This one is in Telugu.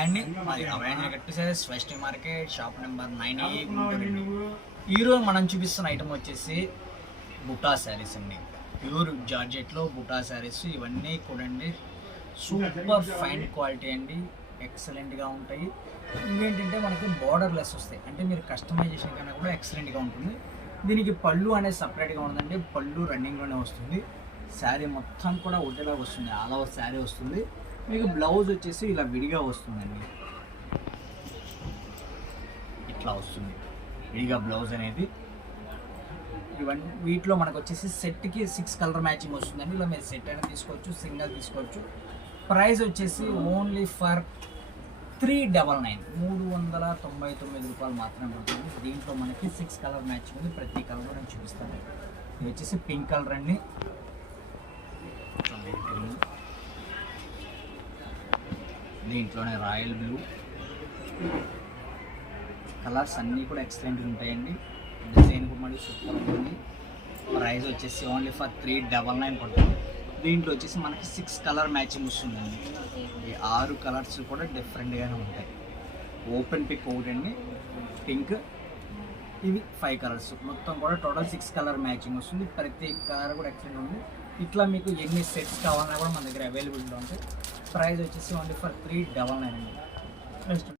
అండ్ మాది అవైంజర్ కట్టిసేస్ west market shop number 9A Guntur. ఈరోజు మనం చూపిస్తున్న ఐటమ్ వచ్చేసి బుటా శారీస్ అండి. ప్యూర్ జార్జెట్లో బుటా శారీస్ ఇవన్నీ కూడా అండి సూపర్ ఫైన్ క్వాలిటీ అండి, ఎక్సలెంట్గా ఉంటాయి. ఇవేంటంటే మనకి బోర్డర్లెస్ వస్తాయి, అంటే మీరు కస్టమైజేషన్ కన్నా కూడా ఎక్సలెంట్గా ఉంటుంది. దీనికి పళ్ళు అనేది సపరేట్గా ఉందండి, పళ్ళు రన్నింగ్లోనే వస్తుంది. శారీ మొత్తం కూడా ఒకటేలాగా వస్తుంది, ఆల్ ఓవర్ శారీ వస్తుంది. మీకు బ్లౌజ్ వచ్చేసి ఇలా విడిగా వస్తుందండి, ఇట్లా వస్తుంది విడిగా బ్లౌజ్ అనేది. ఇవన్నీ వీటిలో మనకు వచ్చేసి సెట్కి 6 కలర్ మ్యాచింగ్ వస్తుందండి. ఇలా మీరు సెట్ అయినా తీసుకోవచ్చు, సింగిల్ తీసుకోవచ్చు. ప్రైస్ వచ్చేసి ఓన్లీ ఫర్ 399 399 మాత్రమే పడుతుంది. దీంట్లో మనకి 6 కలర్ మ్యాచింగ్ ఉంది, ప్రతి కలర్ నేను చూపిస్తాను. ఇది వచ్చేసి పింక్ కలర్ అండి, దీంట్లోనే రాయల్ బ్లూ కలర్స్ అన్నీ కూడా ఎక్సలెంట్గా ఉంటాయండి. డిజైన్ కూడా మళ్ళీ సూపర్ ఉంటుంది. ప్రైస్ వచ్చేసి ఓన్లీ ఫర్ 399 పడుతుంది. దీంట్లో వచ్చేసి మనకి 6 కలర్ మ్యాచింగ్ వస్తుందండి. ఈ 6 కలర్స్ కూడా డిఫరెంట్గానే ఉంటాయి. ఓపెన్ పిక్ ఒకటి అండి, పింక్, ఇవి 5 కలర్స్, మొత్తం కూడా టోటల్ 6 కలర్ మ్యాచింగ్ వస్తుంది. ప్రతి కలర్ కూడా ఎక్సలెంట్ ఉంది. ఇట్లా మీకు ఎన్ని సెట్స్ కావాలన్నా కూడా మన దగ్గర అవైలబుల్గా ఉంటాయి. ప్రైస్ వచ్చేసి ఓన్లీ ఫర్ 399 అండి.